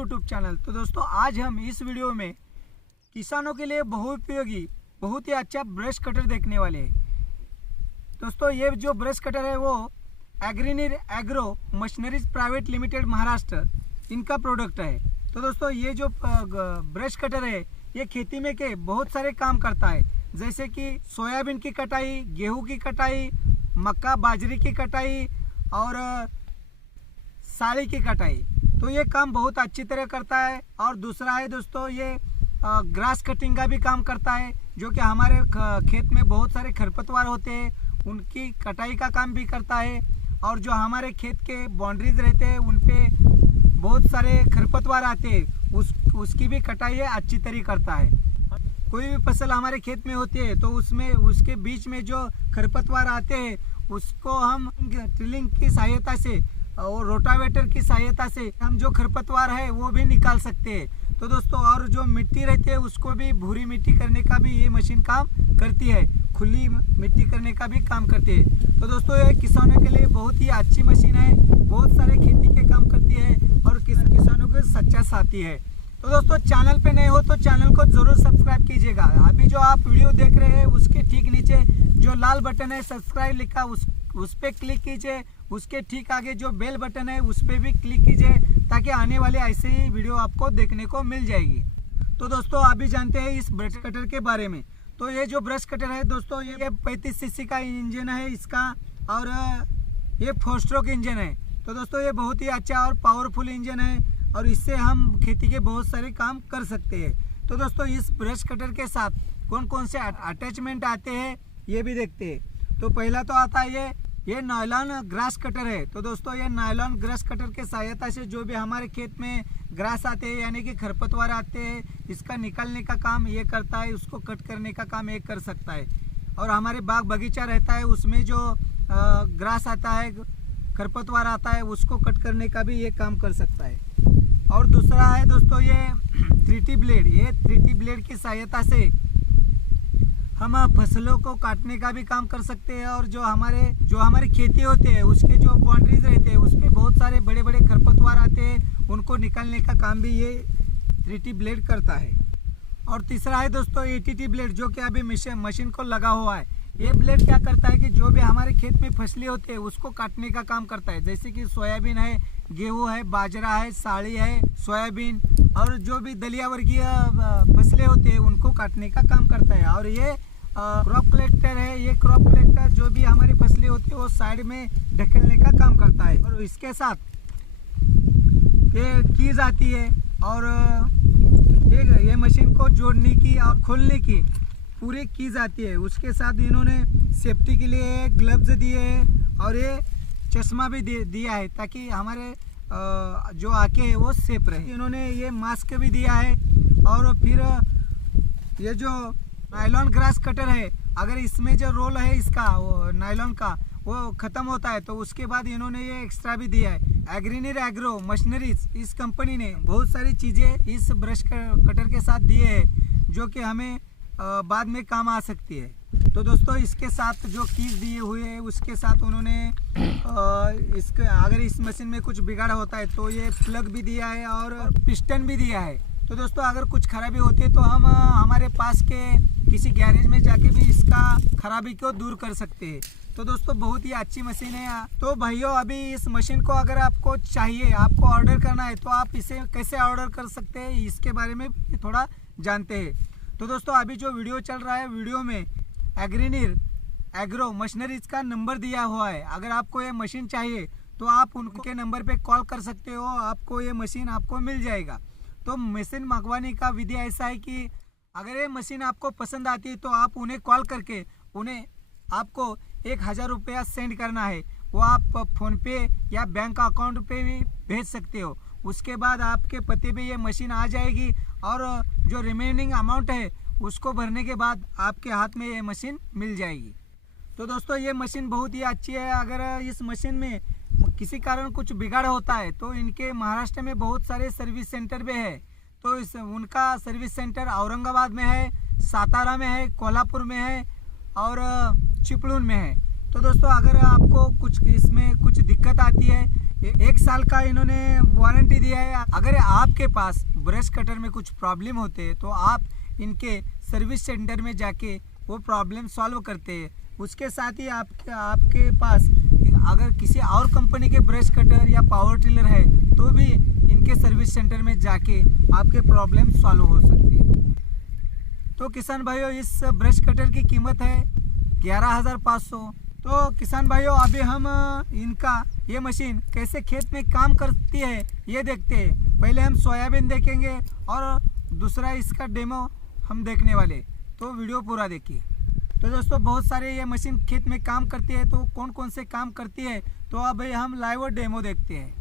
YouTube channel. तो दोस्तों आज हम इस वीडियो में किसानों के लिए बहुउपयोगी बहुत ही अच्छा ब्रश कटर देखने वाले हैं। दोस्तों ये जो ब्रश कटर है वो एग्रीनीर agro machineries private limited Maharashtra इनका प्रोडक्ट है। तो दोस्तों ये जो ब्रश कटर है ये खेती में के बहुत सारे काम करता है, जैसे कि सोयाबीन की कटाई, गेहूं की कटाई, मक्का बाजरी की कटाई और साड़ी की कटाई। तो ये काम बहुत अच्छी तरह करता है। और दूसरा है दोस्तों ये ग्रास कटिंग का भी काम करता है, जो कि हमारे खेत में बहुत सारे खरपतवार होते हैं उनकी कटाई का काम भी करता है। और जो हमारे खेत के बाउंड्रीज रहते हैं उन पे बहुत सारे खरपतवार आते हैं उसकी भी कटाई अच्छी तरह करता है। कोई भी फसल हमारे खेत में होती है तो उसमें उसके बीच में जो खरपतवार आते हैं उसको हम ड्रिलिंग की सहायता से और रोटावेटर की सहायता से हम जो खरपतवार है वो भी निकाल सकते हैं। तो दोस्तों और जो मिट्टी रहती है उसको भी भूरी मिट्टी करने का भी ये मशीन काम करती है, खुली मिट्टी करने का भी काम करती है। तो दोस्तों ये किसानों के लिए बहुत ही अच्छी मशीन है, बहुत सारे खेती के काम करती है और किसानों के सच्चा साथी है। तो दोस्तों चैनल पे नए हो तो चैनल को जरूर सब्सक्राइब कीजिएगा। अभी जो आप वीडियो देख रहे हैं उसके ठीक नीचे जो लाल बटन है सब्सक्राइब लिखा उस पर क्लिक कीजिए। उसके ठीक आगे जो बेल बटन है उस पर भी क्लिक कीजिए ताकि आने वाले ऐसे ही वीडियो आपको देखने को मिल जाएगी। तो दोस्तों अभी जानते हैं इस ब्रश कटर के बारे में। तो ये जो ब्रश कटर है दोस्तों ये 35 सीसी का इंजन है इसका और ये 4 स्ट्रोक इंजन है। तो दोस्तों ये बहुत ही अच्छा और पावरफुल इंजन है और इससे हम खेती के बहुत सारे काम कर सकते हैं। तो दोस्तों इस ब्रश कटर के साथ कौन कौन से अटैचमेंट आते हैं ये भी देखते हैं। तो पहला तो आता है ये नायलॉन ग्रास कटर है। तो दोस्तों ये नायलॉन ग्रास कटर के सहायता से जो भी हमारे खेत में ग्रास आते हैं यानी कि खरपतवार आते हैं इसका निकालने का काम ये करता है, उसको कट करने का काम ये कर सकता है। और हमारे बाग बगीचा रहता है उसमें जो ग्रास आता है खरपतवार आता है उसको कट करने का भी ये काम कर सकता है। और दूसरा है दोस्तों ये 3T ब्लेड। ये 3T ब्लेड की सहायता से हम फसलों को काटने का भी काम कर सकते हैं और जो हमारे खेती होते हैं उसके जो बाउंड्रीज रहते हैं उस पर बहुत सारे बड़े बड़े खरपतवार आते हैं उनको निकालने का काम भी ये 3T ब्लेड करता है। और तीसरा है दोस्तों ATT ब्लेड जो कि अभी मशीन को लगा हुआ है। ये ब्लेड क्या करता है कि जो भी हमारे खेत में फसलें होती है उसको काटने का काम करता है, जैसे कि सोयाबीन है, गेहूं है, बाजरा है, साड़ी है, सोयाबीन और जो भी दलिया वर्गीय फसलें होती है उनको काटने का काम करता है। और ये क्रॉप कलेक्टर है। ये क्रॉप कलेक्टर जो भी हमारी फसलें होती है वो साइड में ढकेलने का काम करता है। और इसके साथ ये कीज आती है और ये मशीन को जोड़ने की और खोलने की पूरी कीज आती है। उसके साथ इन्होंने सेफ्टी के लिए ग्लव्स दिए हैं और ये चश्मा भी दिया है ताकि हमारे जो आंखें है वो सेफ रहे। इन्होंने ये मास्क भी दिया है। और फिर ये जो नायलॉन ग्रास कटर है अगर इसमें जो रोल है इसका वो नायलॉन का वो ख़त्म होता है तो उसके बाद इन्होंने ये एक्स्ट्रा भी दिया है। एग्रीनीर एग्रो मशीनरीज इस कंपनी ने बहुत सारी चीज़ें इस ब्रश कटर के साथ दिए हैं जो कि हमें बाद में काम आ सकती है। तो दोस्तों इसके साथ जो कीज दिए हुए हैं उसके साथ उन्होंने इसके अगर इस मशीन में कुछ बिगाड़ होता है तो ये प्लग भी दिया है और पिस्टन भी दिया है। तो दोस्तों अगर कुछ खराबी होती है तो हम हमारे पास के किसी गैरेज में जाके भी इसका खराबी को दूर कर सकते हैं। तो दोस्तों बहुत ही अच्छी मशीन है। तो भाइयों अभी इस मशीन को अगर आपको चाहिए, आपको ऑर्डर करना है तो आप इसे कैसे ऑर्डर कर सकते हैं इसके बारे में थोड़ा जानते हैं। तो दोस्तों अभी जो वीडियो चल रहा है वीडियो में एग्रीनीर एग्रो मशीनरीज का नंबर दिया हुआ है। अगर आपको ये मशीन चाहिए तो आप उनके नंबर पे कॉल कर सकते हो, आपको ये मशीन आपको मिल जाएगा। तो मशीन मंगवाने का विधि ऐसा है कि अगर ये मशीन आपको पसंद आती है तो आप उन्हें कॉल करके आपको 1000 रुपया सेंड करना है। वो आप फ़ोन पे या बैंक अकाउंट पे भी भेज सकते हो। उसके बाद आपके पते पे ये मशीन आ जाएगी और जो रिमेनिंग अमाउंट है उसको भरने के बाद आपके हाथ में ये मशीन मिल जाएगी। तो दोस्तों ये मशीन बहुत ही अच्छी है। अगर इस मशीन में किसी कारण कुछ बिगाड़ होता है तो इनके महाराष्ट्र में बहुत सारे सर्विस सेंटर भी है। तो उनका सर्विस सेंटर औरंगाबाद में है, सातारा में है, कोल्हापुर में है और चिपळूण में है। तो दोस्तों अगर आपको कुछ इसमें कुछ दिक्कत आती है 1 साल का इन्होंने वारंटी दिया है। अगर आपके पास ब्रश कटर में कुछ प्रॉब्लम होते हैं तो आप इनके सर्विस सेंटर में जाके वो प्रॉब्लम सॉल्व करते हैं। उसके साथ ही आपके पास अगर किसी और कंपनी के ब्रश कटर या पावर टिलर है तो भी इनके सर्विस सेंटर में जाके आपके प्रॉब्लम सॉल्व हो सकती है। तो किसान भाइयों, इस ब्रश कटर की कीमत है 11,500। तो किसान भाइयों, अभी हम इनका ये मशीन कैसे खेत में काम करती है ये देखते हैं। पहले हम सोयाबीन देखेंगे और दूसरा इसका डेमो हम देखने वाले, तो वीडियो पूरा देखिए। तो दोस्तों, बहुत सारे ये मशीन खेत में काम करती है, तो कौन कौन से काम करती है तो अभी हम लाइव और डेमो देखते हैं।